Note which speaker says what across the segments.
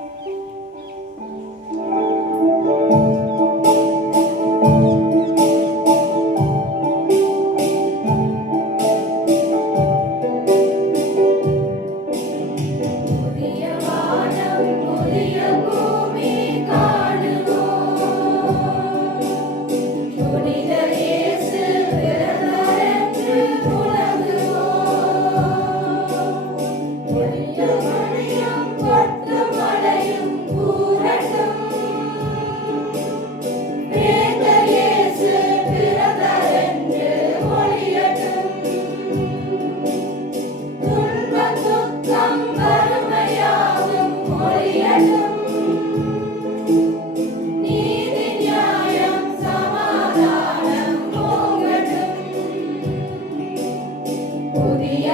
Speaker 1: thank you புதிய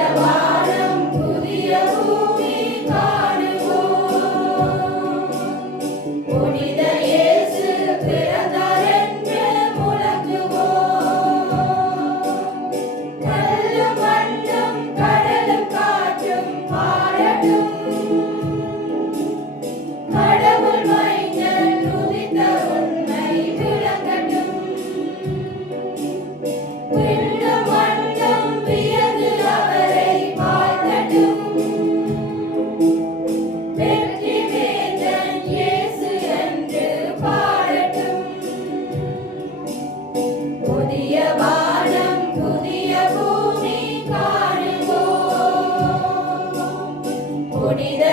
Speaker 1: புனித